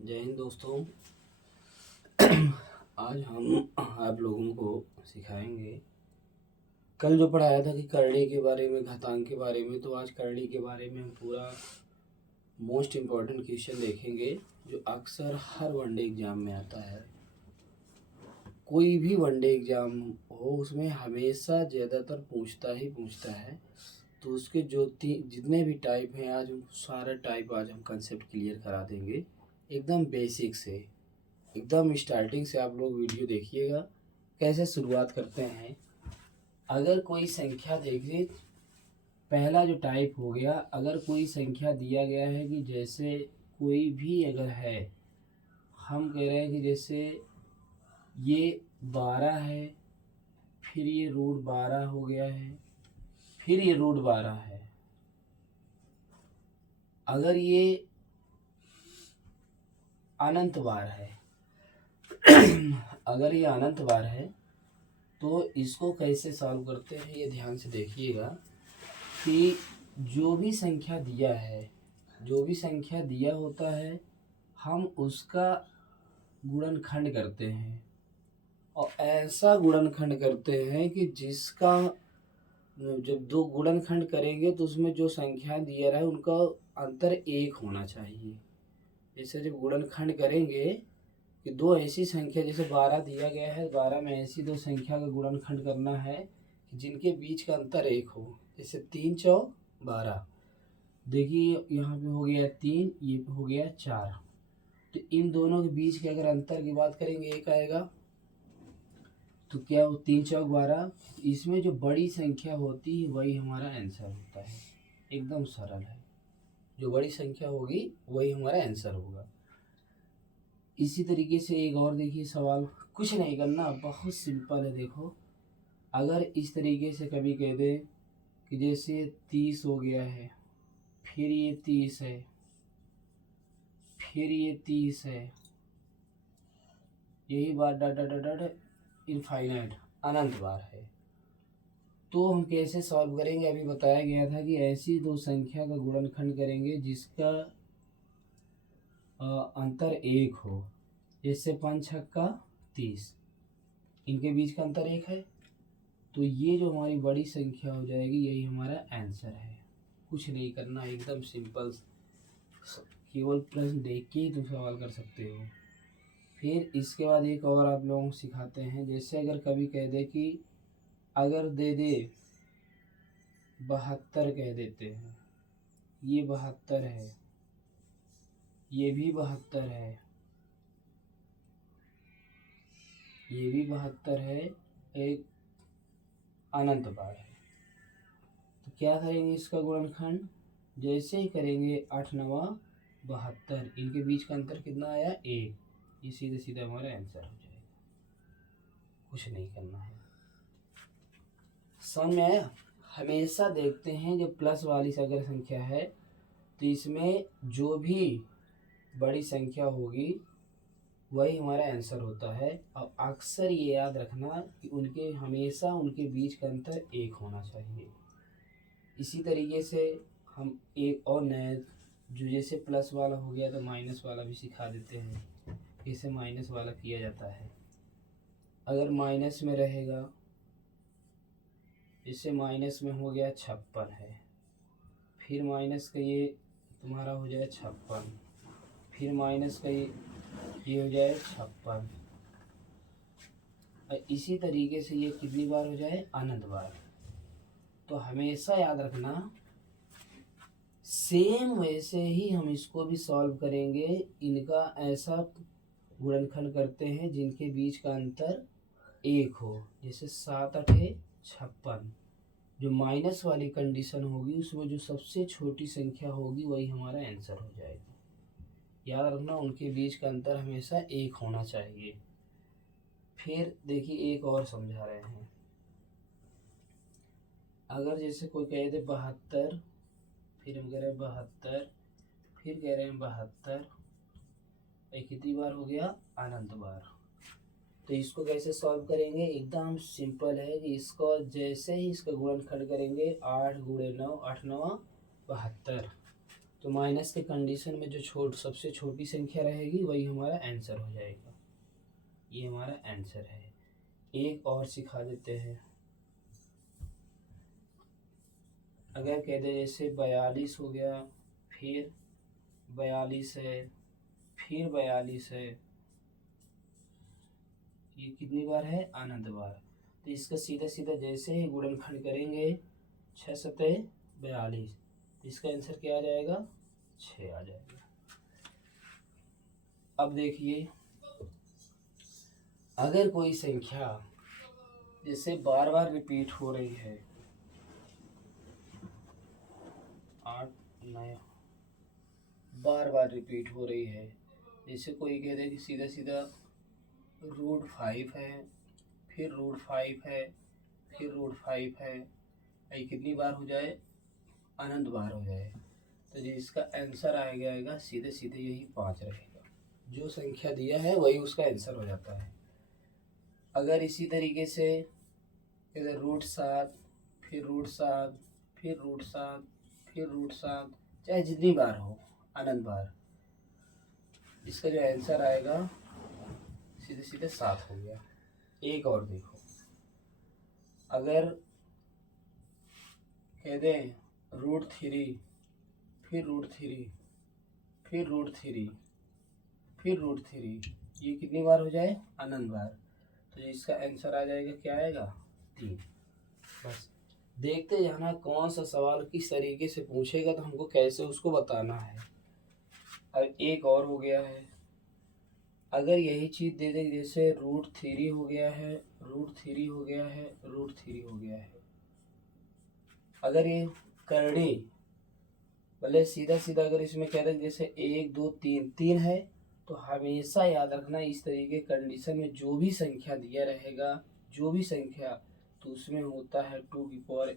जय हिंद दोस्तों। आज हम आप लोगों को सिखाएंगे, कल जो पढ़ाया था कि करड़ी के बारे में, घातांक के बारे में, तो आज करड़ी के बारे में हम पूरा मोस्ट इम्पॉर्टेंट क्वेश्चन देखेंगे जो अक्सर हर वनडे एग्ज़ाम में आता है। कोई भी वनडे एग्ज़ाम हो उसमें हमेशा ज़्यादातर पूछता है। तो उसके जो जितने भी टाइप हैं आज हम सारा टाइप आज हम कंसेप्ट क्लियर करा देंगे, एकदम बेसिक से, एकदम स्टार्टिंग से। आप लोग वीडियो देखिएगा कैसे शुरुआत करते हैं। अगर कोई संख्या देखिए, पहला जो टाइप हो गया, अगर कोई संख्या दिया गया है कि जैसे कोई भी अगर है, हम कह रहे हैं कि जैसे ये 12 है, फिर ये रूट 12 हो गया है, फिर ये रूट 12 है। अगर ये अनंत बार है अगर ये अनंत बार है तो इसको कैसे सॉल्व करते हैं ये ध्यान से देखिएगा कि जो भी संख्या दिया है, जो भी संख्या दिया होता है, हम उसका गुणनखंड करते हैं और ऐसा गुणनखंड करते हैं कि जिसका जब दो गुणनखंड करेंगे तो उसमें जो संख्या दिया रहा है उनका अंतर एक होना चाहिए। जैसे जब गुणनखंड करेंगे कि दो ऐसी संख्या, जैसे 12 दिया गया है, 12 में ऐसी दो संख्या का गुणनखंड करना है कि जिनके बीच का अंतर एक हो। जैसे 3 चौक 12, देखिए यहाँ पे हो गया 3, ये हो गया 4, तो इन दोनों के बीच के अगर अंतर की बात करेंगे एक आएगा, तो क्या वो 3 चौक 12, इसमें जो बड़ी संख्या होती है वही हमारा आंसर होता है। एकदम सरल है, जो बड़ी संख्या होगी वही हमारा आंसर होगा। इसी तरीके से एक और देखिए सवाल, कुछ नहीं करना, बहुत सिंपल है। देखो, अगर इस तरीके से कभी कह दे कि जैसे 30 हो गया है, फिर ये 30 है, फिर ये 30 है, यही बात डट डट डट डट इनफाइनाइट अनंत बार है, तो हम कैसे सॉल्व करेंगे। अभी बताया गया था कि ऐसी दो संख्या का गुणनखंड करेंगे जिसका अंतर एक हो। जैसे 5 छक्का 30, इनके बीच का अंतर एक है, तो ये जो हमारी बड़ी संख्या हो जाएगी यही हमारा आंसर है। कुछ नहीं करना, एकदम सिंपल, केवल प्रश्न देख के ही तुम सवाल कर सकते हो। फिर इसके बाद एक और आप लोगों को सिखाते हैं, जैसे अगर कभी कह दे कि अगर दे दे 72 कह देते हैं, ये 72 है, ये भी 72 है, ये भी 72 है, एक अनंत बार है, तो क्या करेंगे इसका गुणनखंड। जैसे ही करेंगे 8 9 72, इनके बीच का अंतर कितना आया, एक, ये सीधे सीधे हमारा आंसर हो जाएगा। कुछ नहीं करना है, समझ में आया। हमेशा देखते हैं जब प्लस वाली अगर संख्या है तो इसमें जो भी बड़ी संख्या होगी वही हमारा आंसर होता है। और अक्सर ये याद रखना कि उनके हमेशा उनके बीच का अंतर एक होना चाहिए। इसी तरीके से हम एक और नया, जो जैसे प्लस वाला हो गया तो माइनस वाला भी सिखा देते हैं, कैसे माइनस वाला किया जाता है। अगर माइनस में रहेगा, जैसे माइनस में हो गया 56 है, फिर माइनस का ये तुम्हारा हो जाए 56, फिर माइनस का ये हो जाए 56, और इसी तरीके से ये कितनी बार हो जाए, अनंत बार। तो हमेशा याद रखना, सेम वैसे ही हम इसको भी सॉल्व करेंगे। इनका ऐसा गुणनखंड करते हैं जिनके बीच का अंतर एक हो। जैसे 7 8 56, जो माइनस वाली कंडीशन होगी उसमें जो सबसे छोटी संख्या होगी वही हमारा आंसर हो जाएगा। याद रखना, उनके बीच का अंतर हमेशा एक होना चाहिए। फिर देखिए एक और समझा रहे हैं, अगर जैसे कोई कह दे 72, फिर हम कह रहे हैं 72, फिर कह रहे हैं 72, ये कितनी बार हो गया, अनंत बार। तो इसको कैसे सॉल्व करेंगे, एकदम सिंपल है कि इसको जैसे ही इसका गुणनखंड करेंगे, 8 × 9 8 9 72, तो माइनस के कंडीशन में जो सबसे छोटी संख्या रहेगी वही हमारा आंसर हो जाएगा। ये हमारा आंसर है। एक और सिखा देते हैं। अगर कह दे जैसे 42 हो गया, फिर 42 है, फिर 42 है, ये कितनी बार है? अनंत बार। तो इसका सीधा सीधा जैसे ही गुणनखंड करेंगे 6 सतह 42, इसका आंसर क्या आ जाएगा? 6 आ जाएगा। अब देखिए, अगर कोई संख्या जैसे बार बार रिपीट हो रही है, 8 9 बार बार रिपीट हो रही है, जैसे कोई कह दे कि सीधा सीधा √5 है, फिर √5 है, फिर √5 है, ये कितनी बार हो जाए? अनंत बार हो जाए। तो जिसका आंसर आएगा सीधे सीधे यही 5 रहेगा। जो संख्या दिया है वही उसका आंसर हो जाता है। अगर इसी तरीके से इधर √7, फिर √7, फिर √7, फिर √7, चाहे जितनी बार हो, अनंत बार, इसका जो आंसर आएगा सीधे सीधे 7 हो गया। एक और देखो, अगर कह दें √3, फिर √3, फिर √3, फिर √3, ये कितनी बार हो जाए? अनंत बार। तो इसका आंसर आ जाएगा, क्या आएगा? 3। बस देखते जाना कौन सा सवाल किस तरीके से पूछेगा, तो हमको कैसे उसको बताना है। अब एक और हो गया है, अगर यही चीज़ दे दे, जैसे √3 हो गया है, √3 हो गया है, √3 हो गया है, अगर ये करनी भले सीधा सीधा अगर इसमें कह दे जैसे 1 2 3 3 है, तो हमेशा याद रखना इस तरीके कंडीशन में जो भी संख्या दिया रहेगा, जो भी संख्या, तो उसमें होता है 2 की पावर